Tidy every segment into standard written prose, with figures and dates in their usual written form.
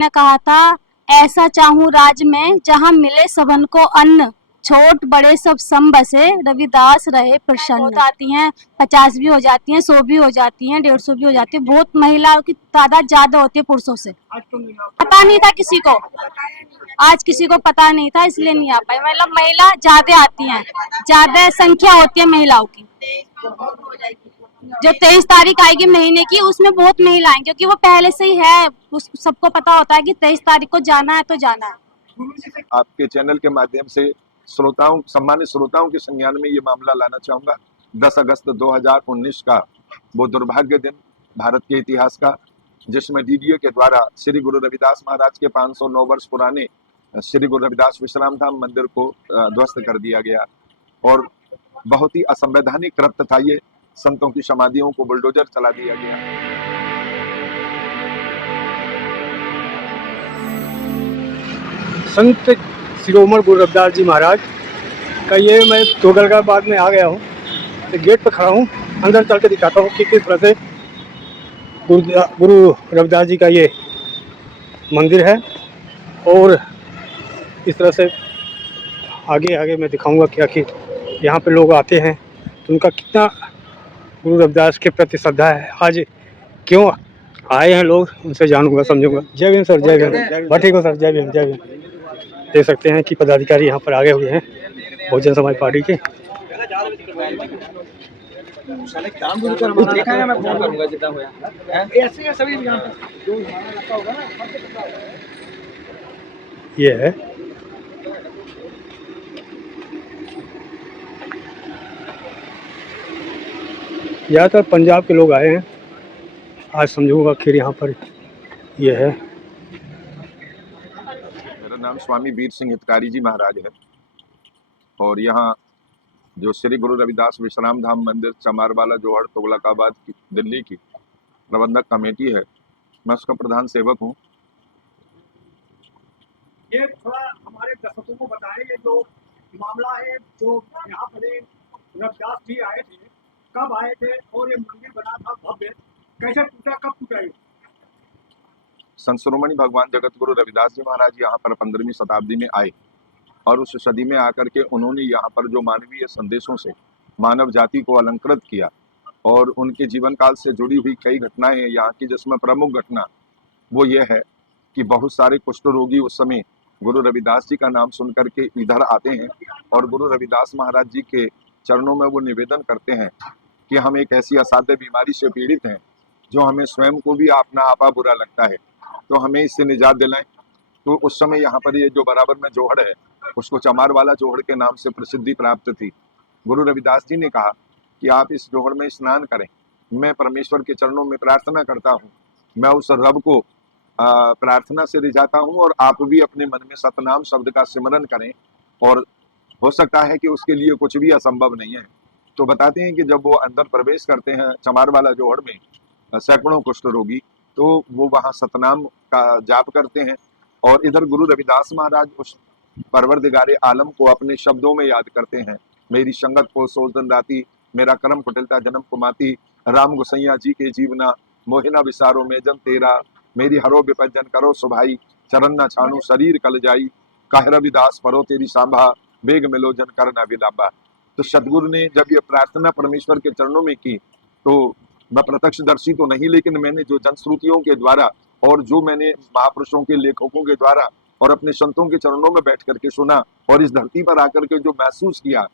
ने कहा था, ऐसा चाहूं राज में जहां मिले सबन को अन्न, छोट बड़े सब सम बसे, रविदास रहे प्रसन्न। आती हैं 50 भी हो जाती हैं, 100 भी हो जाती हैं, 150 भी हो जाती है। बहुत महिलाओं की तादाद ज्यादा होती है पुरुषों से। पता नहीं था किसी को, आज किसी को पता नहीं था इसलिए नहीं आ पाई। मतलब महिला ज्यादा आती हैं, ज्यादा संख्या होती है महिलाओं की। जो 23 तारीख आएगी महीने की, उसमें बहुत महिलाएं, क्योंकि वो पहले से ही है, सबको पता होता है कि 23 तारीख को जाना है तो जाना है। आपके चैनल के माध्यम से सम्मानित श्रोताओं के संज्ञान में ये मामला लाना चाहूंगा। 10 अगस्त 2019 का वो दुर्भाग्य दिन भारत के इतिहास का, जिसमें डीडीए के द्वारा श्री गुरु रविदास महाराज के 509 वर्ष पुराने श्री गुरु रविदास विश्राम धाम मंदिर को ध्वस्त कर दिया गया। और बहुत ही असंवैधानिक कृत्य था ये। संतों की समाधियों को बुलडोजर चला दिया गया। संत शिरोमणि गुरु रविदास जी महाराज का ये मैं तोगलकाबाद में आ गया हूँ, तो गेट पर खड़ा हूँ। अंदर चल के दिखाता हूँ कि किस तरह से गुरु रविदास जी का ये मंदिर है, और इस तरह से आगे आगे मैं दिखाऊंगा कि आखिर यहाँ पे लोग आते हैं तो उनका कितना गुरु रविदास के प्रति श्रद्धा है। आज क्यों आए हैं लोग, उनसे जानूंगा, समझूंगा। जय भीम सर, जय भीम। ठीक हो सर, जय भीम, जय भीम। देख सकते हैं कि पदाधिकारी यहाँ पर आगे हुए हैं बहुजन समाज पार्टी के। ये है ज़्यादातर पंजाब के लोग आए हैं, आज समझूंगा आखिर यहाँ पर ये है। मेरा नाम स्वामी वीर सिंह हितकारी जी महाराज है, और यहाँ जो श्री गुरु रविदास विश्राम धाम मंदिर चमारवाला जोहड़ तुगलकाबाद की दिल्ली की प्रबंधक कमेटी है, मैं उसका प्रधान सेवक हूँ। ये थोड़ा हमारे दर्शकों को बताएं, ये जो मामला है, जो यहाँ पर रविदास जी आए थे, कब आए थे, और ये मंदिर बना था भव्य, कैसे टूटा, कब टूटा? संत शिरोमणि भगवान जगत गुरु रविदास जी महाराज यहाँ पर 15वीं शताब्दी में आए, और उस सदी में आकर के उन्होंने यहाँ पर जो मानवीय संदेशों से मानव जाति को अलंकृत किया, और उनके जीवन काल से जुड़ी हुई कई घटनाएं हैं यहाँ की, जिसमें प्रमुख घटना वो ये है कि बहुत सारे कुष्ठ रोगी उस समय गुरु रविदास जी का नाम सुन करके इधर आते हैं, और गुरु रविदास महाराज जी के चरणों में वो निवेदन करते हैं कि हम एक ऐसी असाध्य बीमारी से पीड़ित हैं जो हमें स्वयं को भी अपना आपा बुरा लगता है, तो हमें इससे निजात दिलाएं। तो उस समय यहाँ पर ये जो बराबर में जोहड़ है, उसको चमारवाला जोहड़ के नाम से प्रसिद्धि प्राप्त थी। गुरु रविदास जी ने कहा कि आप इस जोहड़ में स्नान करें, मैं परमेश्वर के चरणों में प्रार्थना करता हूँ, मैं उस रब को प्रार्थना से रिझाता हूँ, और आप भी अपने मन में सतनाम शब्द का सिमरन करें, और हो सकता है कि उसके लिए कुछ भी असंभव नहीं है। तो बताते हैं कि जब वो अंदर प्रवेश करते हैं चमारवाला जोहड़ में सैकड़ों कुष्ठ रोगी, तो वो वहाँ सतनाम का जाप करते हैं, और इधर गुरु रविदास महाराज उस परवरदिगारे आलम को अपने शब्दों में याद करते हैं। मेरी संगत को सोचन राती, मेरा कर्म कुटिलता जन्म कुमाती, राम गोसैया जी के जीवना, मोहिना विसारो में जन तेरा, मेरी हरो विपजन करो सुभाई, चरण न छानू शरीर कल जाई, कह रविदास परो तेरी सांभा, बेग मिलो जन कर न विलाबा। तो सदगुरु ने जब ये प्रार्थना परमेश्वर के चरणों में की, तो मैं प्रत्यक्षदर्शी तो नहीं, लेकिन मैंने जो जनश्रुतियों के द्वारा और जो मैंने महापुरुषों के लेखकों के द्वारा और अपने संतों के चरणों में बैठ करके सुना, और इस धरती पर आकर के जो महसूस किया,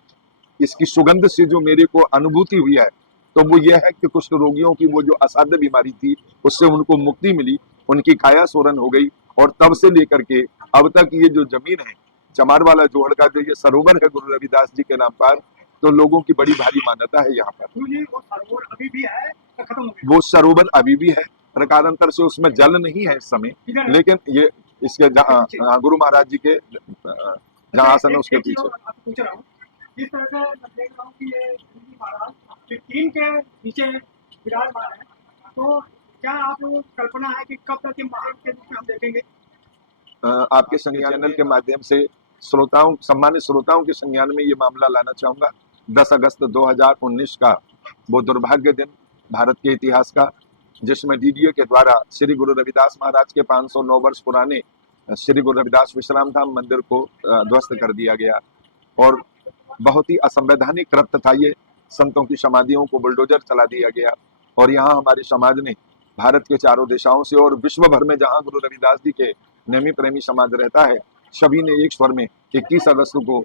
इसकी सुगंध से जो मेरे को अनुभूति हुई है, तो वो ये है कि कुष्ठ रोगियों की वो जो असाध्य बीमारी थी, उससे उनको मुक्ति मिली, उनकी काया सोरन हो गई। और तब से लेकर के अब तक ये जो जमीन है चमारवाला जोहड़ का, जो ये सरोवर है गुरु रविदास जी के नाम पर, तो लोगों की बड़ी भारी मान्यता है यहाँ पर। वो सरोवर अभी भी है, खत्म हो गया? वो सरोवर अभी भी है, प्रकारांतर से उसमें जल नहीं है इस समय, लेकिन ये इसके गुरु महाराज जी के जहाँ आसन है उसके पीछे। पूछ रहा हूँ, जिस तरह से मैं देख रहा हूँ कि ये महाराज टीम के नीचे विराजमान है, तो क्या आप लोगों को कल्पना है कि कब तक महाराज के रूप में हम देखेंगे? आपके संज्ञान के माध्यम से सम्मानित श्रोताओं के संज्ञान में ये मामला लाना चाहूंगा। 10 अगस्त 2019 का वो दुर्भाग्य दिन भारत के इतिहास का, जिसमें डीडीए के द्वारा श्री गुरु रविदास महाराज के 509 वर्ष पुराने श्री गुरु रविदास विश्राम धाम मंदिर को ध्वस्त कर दिया गया। और बहुत ही असंवैधानिक कृत्य था ये। संतों की समाधियों को बुलडोजर चला दिया गया। और यहाँ हमारे समाज ने भारत के चारों दिशाओं से और विश्व भर में जहाँ गुरु रविदास जी के नेमी प्रेमी समाज रहता है, सभी ने एक स्वर में 21 अगस्त को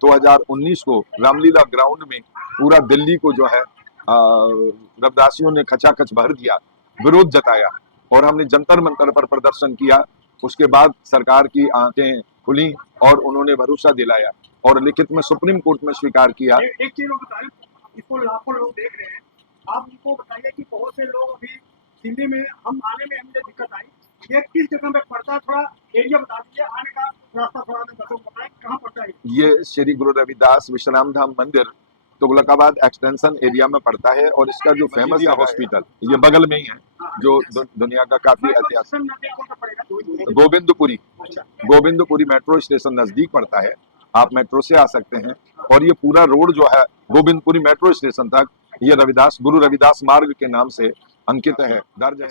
2019 को रामलीला ग्राउंड में पूरा दिल्ली को जो है रविदासियों ने खचाखच भर दिया, विरोध जताया और हमने जंतर मंतर पर प्रदर्शन किया। उसके बाद सरकार की आंखें खुली और उन्होंने भरोसा दिलाया और लिखित में सुप्रीम कोर्ट में स्वीकार किया। एक चीज बताइए, इसको लाखों लोग देख रहे हैं, आप उनको बताइए कि बहुत से लोग अभी दिल्ली में हम आने में हमें दिक्कत आई, ये किस जगह पे पड़ता है, थोड़ा एरिया बता दीजिए, आने का रास्ता थोड़ा बताएं, कहाँ पड़ता है? ये श्री गुरु रविदास विश्राम धाम मंदिर तुगलकाबाद एक्सटेंशन एरिया में पड़ता है और इसका जो फेमस हॉस्पिटल ये बगल में ही है, जो दुनिया का काफी ऐतिहासिक गोविंदपुरी मेट्रो स्टेशन नजदीक पड़ता है। आप मेट्रो से आ सकते हैं और ये पूरा रोड जो है गोविंदपुरी मेट्रो स्टेशन तक ये रविदास गुरु रविदास मार्ग के नाम से अंकित है। दर्ज है।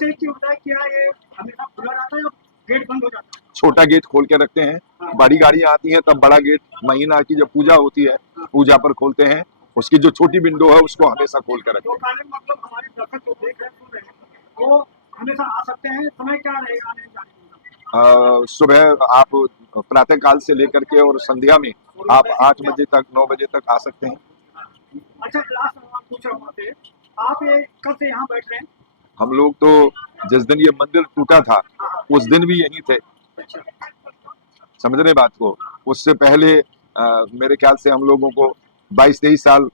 गेट बंद हो जाता है? छोटा गेट खोल के रखते हैं, बड़ी गाड़ियां आती हैं तब बड़ा गेट, महीना की जब पूजा होती है पूजा पर खोलते हैं, उसकी जो छोटी विंडो है उसको हमेशा खोल कर रखते हैं। मतलब हमारे दर्शक जो देख रहे हैं, सुन रहे हैं, वो हमेशा आ सकते हैं। समय क्या रहेगा आने जाने? सुबह आप प्रातः काल से लेकर के और संध्या में आप 8 बजे तक 9 बजे तक आ सकते हैं। अच्छा, लास्ट सवाल पूछ रहा हूँ आपसे, आप ये कब से यहाँ बैठ रहे हैं? हम लोग तो जिस दिन ये मंदिर टूटा था उस दिन भी यहीं थे, समझ रहे बात को। उससे पहले मेरे ख्याल से हम लोगों को 22-23 साल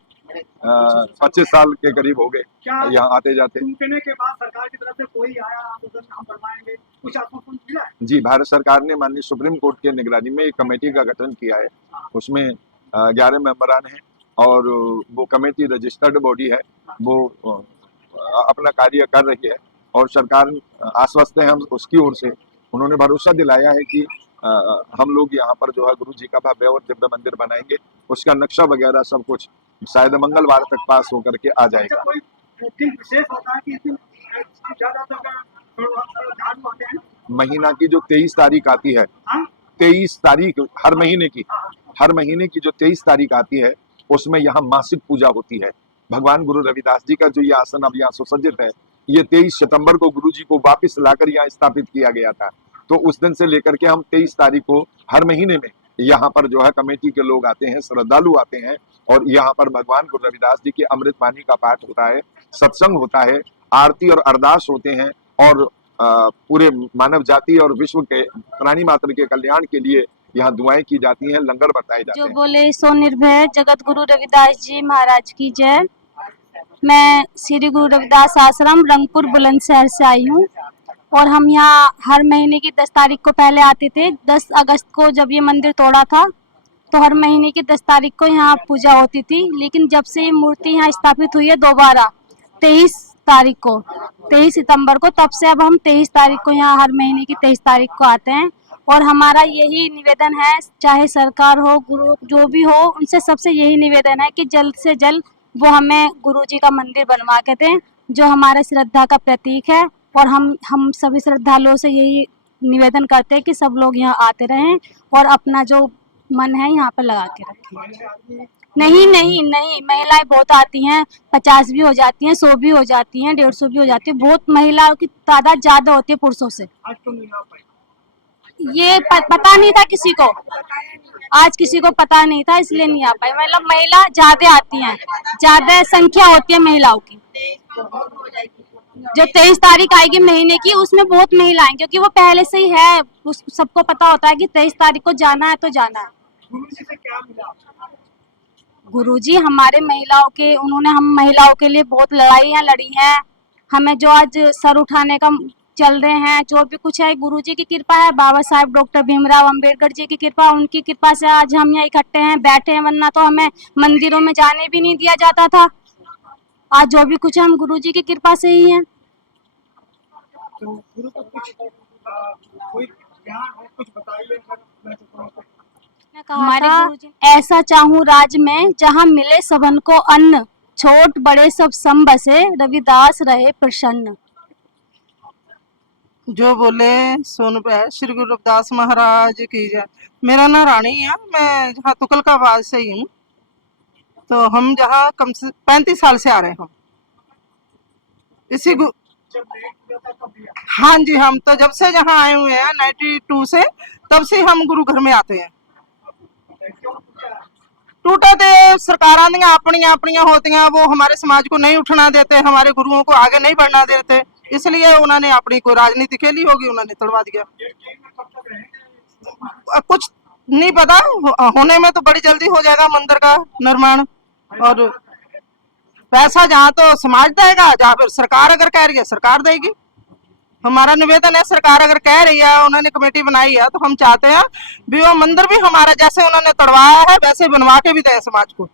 25 साल के करीब हो गए यहाँ आते जाते। टूटने के बाद सरकार की तरफ से कोई आया आंदोलन हम बनवाएंगे, कुछ आश्वासन मिला है? जी, भारत सरकार ने माननीय सुप्रीम कोर्ट के निगरानी में एक कमेटी का गठन किया है। उसमें 11 मेंबरान हैं और वो कमेटी रजिस्टर्ड बॉडी है, वो अपना कार्य कर रही है और सरकार आश्वस्त है हम उसकी ओर से। उन्होंने भरोसा दिलाया है कि हम लोग यहाँ पर जो है गुरु जी का भव्य और दिव्य मंदिर बनाएंगे। उसका नक्शा वगैरह सब कुछ शायद मंगलवार तक पास होकर के आ जाएगा। कोई दिन विशेष होता है कि इस दिन ज्यादातर झाड़ू आते हैं? महीना की जो 23 तारीख आती है, 23 तारीख हर महीने की जो 23 तारीख आती है उसमें यहाँ मासिक पूजा होती है। भगवान गुरु रविदास जी का जो ये आसन अब यहाँ सुसज्जित है, ये 23 सितंबर को गुरु जी को वापिस लाकर यहाँ स्थापित किया गया था। तो उस दिन से लेकर के हम 23 तारीख को हर महीने में यहाँ पर जो है कमेटी के लोग आते हैं, श्रद्धालु आते हैं और यहाँ पर भगवान गुरु रविदास जी की अमृत वाणी का पाठ होता है, सत्संग होता है, आरती और अरदास होते हैं और पूरे मानव जाति और विश्व के प्राणी मात्र के कल्याण के लिए यहाँ दुआएं की जाती हैं, लंगर बताए जाते हैं। जो बोले सो निर्भय जगत गुरु रविदास जी महाराज की जय। मैं श्री गुरु रविदास आश्रम रंगपुर बुलंदशहर से आई हूँ और हम यहाँ हर महीने की 10 तारीख को पहले आते थे। 10 अगस्त को जब ये मंदिर तोड़ा था तो हर महीने की 10 तारीख को यहाँ पूजा होती थी, लेकिन जब से ये मूर्ति यहाँ स्थापित हुई है दोबारा 23 सितंबर को, तब से अब हम 23 तारीख को यहाँ हर महीने की 23 तारीख को आते हैं। और हमारा यही निवेदन है, चाहे सरकार हो गुरु जो भी हो, उनसे सबसे यही निवेदन है कि जल्द से जल्द वो हमें गुरु जी का मंदिर बनवा के दें, जो हमारे श्रद्धा का प्रतीक है। और हम सभी श्रद्धालुओं से यही निवेदन करते हैं कि सब लोग यहाँ आते रहें और अपना जो मन है यहाँ पर लगा के रखें। नहीं, महिलाएं बहुत आती हैं, 50 भी हो जाती हैं, 100 भी हो जाती हैं, 150 भी हो जाती है। बहुत महिलाओं की तादाद ज्यादा होती है पुरुषों से। आज तो नहीं आ पाए? ये पता नहीं था किसी को, आज किसी को पता नहीं था इसलिए नहीं आ पाई। मतलब महिला ज्यादा आती हैं, ज्यादा संख्या होती है महिलाओं की। जो 23 तारीख आएगी महीने की, उसमें बहुत महिलाएं, क्योंकि वो पहले से ही है, सबको पता होता है कि 23 तारीख को जाना है तो जाना है। गुरुजी से क्या मिला? गुरुजी हमारे महिलाओं के, उन्होंने हम महिलाओं के लिए बहुत लड़ाइयाँ लड़ी हैं। हमें जो आज सर उठाने का चल रहे हैं, जो भी कुछ है गुरुजी की कृपा है, बाबा साहेब डॉक्टर भीमराव अंबेडकर जी की कृपा, उनकी कृपा से आज हम यहाँ इकट्ठे हैं, बैठे हैं, वरना तो हमें मंदिरों में जाने भी नहीं दिया जाता था। आज जो भी कुछ है हम गुरुजी की कृपा से ही हैं। तो गुरु को कुछ कोई ज्ञान हो, कुछ बताइए। हमारे गुरुजी ऐसा चाहूँ राज में जहाँ मिले सबन को अन्न, छोट बड़े सब सम बसे, रविदास रहे प्रसन्न। जो बोले सुन पे। श्री गुरु रविदास महाराज की जय। मेरा नाम रानी है, मैं जहाँ तुगलकाबाद से ही हूँ। तो हम जहाँ कम से 35 साल से आ रहे हैं हम इसी जब नहीं किया था तब दिया। हाँ जी, हम तो जब से जहाँ आए हुए हैं 92 से, तब से हम गुरु घर में आते हैं। क्यों टूटा? टूटा थे सरकार अपनिया अपनिया होती हैं, वो हमारे समाज को नहीं उठना देते, हमारे गुरुओं को आगे नहीं बढ़ना देते, इसलिए उन्होंने अपनी कोई राजनीति खेली होगी, उन्होंने तोड़वा दिया। ये टीम में कब तक रहेंगे? कुछ नहीं पता, होने में तो बड़ी जल्दी हो जाएगा मंदिर का निर्माण। और पैसा जहाँ तो समाज देगा, जहाँ फिर सरकार अगर कह रही है सरकार देगी। हमारा निवेदन है, सरकार अगर कह रही है, उन्होंने कमेटी बनाई है, तो हम चाहते हैं भी वो मंदिर भी हमारा जैसे उन्होंने तोड़वाया है वैसे बनवा के भी दे समाज को।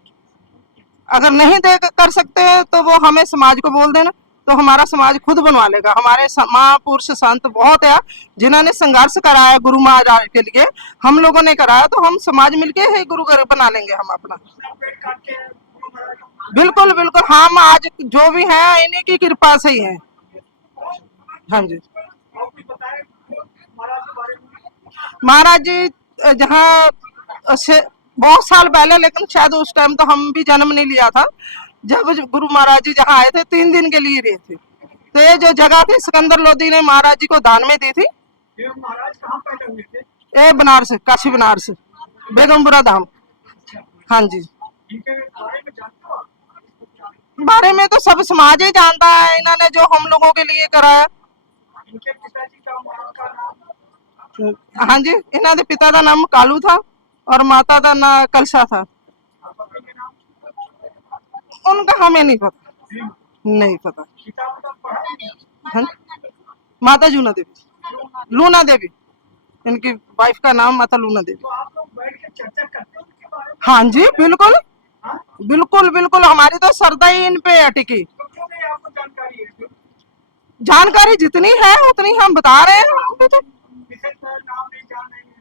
अगर नहीं दे कर सकते तो वो हमें समाज को बोल देना, तो हमारा समाज खुद बनवा लेगा। हमारे महापुरुष संत बहुत है जिन्होंने संघर्ष कराया गुरु महाराज के लिए, हम लोगों ने कराया, तो हम समाज मिलके ही गुरु घर बना लेंगे हम अपना। पेट काट के गुरु महाराज का बिल्कुल बिल्कुल, हम आज जो भी हैं इन्हीं की कृपा से ही हैं। हाँ जी। और कुछ बताएं महाराज के बारे में? महाराज जी जहाँ से बहुत साल पहले, लेकिन शायद उस टाइम तो हम भी जन्म नहीं लिया था, जब गुरु महाराज जी जहाँ आए थे 3 दिन के लिए रहे थे। तो ये जो जगह थी सिकंदर लोधी ने महाराज जी को दान में दी थी। ये महाराज कहाँ पैदा हुए थे? ये बनारस, काशी बनारस, बेगमपुरा धाम। हाँ जी। इनके बारे में जानते हो आप? बारे में तो सब समाज ही जानता है, इन्होंने जो हम लोगों के लिए कराया। इनके पिताजी का उनका नाम? हाँ जी, इन्हों के पिता का नाम कालू था और माता का नाम कलसा था। पति के नाम? उनका हमें नहीं पता, नहीं पता। पिता मतलब पढ़ा? हाँ? माता जूना देवी, लूना देवी, इनकी वाइफ का नाम माता लूना देवी। तो आप लोग बैठ के चर्चा करते हैं उनके बारे में? हाँ जी बिल्कुल, हाँ? बिल्कुल बिल्कुल, हमारी तो श्रद्धा ही इन पे है टिकी। तो क्यों नहीं आपको जानकारी है? जानकारी जितनी है उतनी हम बता रहे हैं आपको तो। विशेष नाम नहीं जान रहे हैं।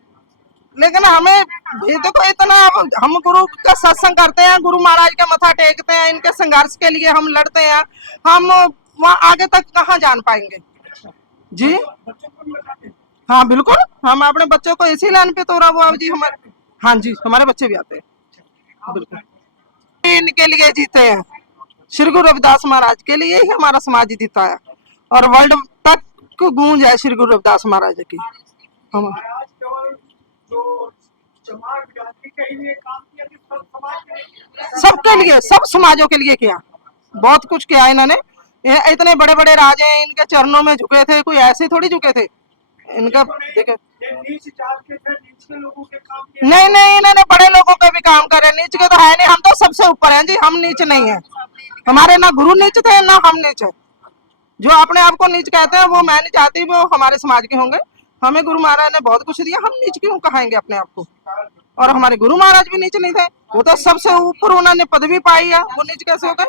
लेकिन हमें भी देखो इतना, हम गुरु का सत्संग करते हैं, गुरु महाराज का मथा टेकते हैं, इनके संघर्ष के लिए हम लड़ते हैं, हम वहाँ आगे तक कहाँ जान पाएंगे जी। बच्चों को भी बताते हैं? हाँ बिल्कुल, हम अपने बच्चों को इसी लाइन पे तोड़ा हुआ जी हमारे। हाँ जी, हमारे बच्चे भी आते हैं बिल्कुल, इनके लिए जीते हैं। श्री गुरु रविदास महाराज के लिए ही हमारा समाज जीता है, और वर्ल्ड तक गूंज है श्री गुरु रविदास महाराज की। हम महाराज केवल जो चमार जाति के ही लिए काम किया कि सब समाज के लिए किया? सबके लिए, सब समाजों के लिए किया, बहुत कुछ किया इन्होंने। ये इतने बड़े बड़े राजे इनके चरणों में झुके थे, कोई ऐसे थोड़ी झुके थे। इनका देखे, ये नीच जात के थे, नीच के लोगों के काम किए? नहीं नहीं, इन्होंने बड़े लोगों के भी काम करे, नीच के तो है नहीं, हम तो सबसे ऊपर हैं जी, हम नीच नहीं है। हमारे ना गुरु नीच थे ना हम नीच है। जो अपने आप को नीच कहते हैं वो मैं नहीं चाहती वो हमारे समाज के होंगे। हमें गुरु महाराज ने बहुत कुछ दिया, हम नीच क्यों कहेंगे अपने आप को। और हमारे गुरु महाराज भी नीच नहीं थे, वो तो सबसे ऊपर उन्होंने पदवी पाई है, वो नीच कैसे हो गए।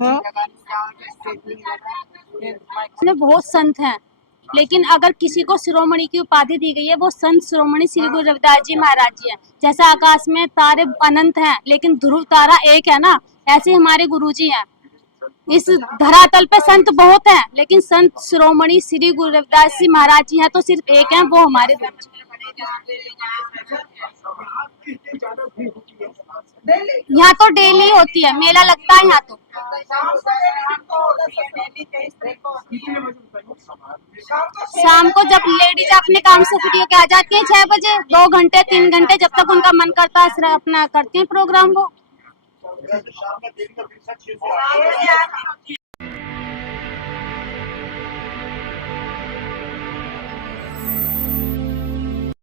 हाँ? में बहुत संत हैं, लेकिन अगर किसी को शिरोमणि की उपाधि दी गई है, वो संत शिरोमणि श्री गुरु रविदास जी महाराज जी हैं। जैसा आकाश में तारे अनंत हैं, लेकिन ध्रुव तारा एक है ना, ऐसे हमारे गुरु जी हैं। इस धरातल पे संत बहुत हैं, लेकिन संत शिरोमणि श्री गुरु रविदास जी महाराज जी हैं तो सिर्फ एक हैं, वो हमारे गुरु जी। ज्यादा भीड़ होती है? यहाँ तो डेली होती है, मेला लगता है यहाँ तो। कितने बजे बताइए? शाम को जब लेडीज अपने काम से फ्री होके आ जाती हैं 6 बजे, 2 घंटे 3 घंटे जब तक उनका मन करता है सिर्फ अपना करते हैं प्रोग्राम वो।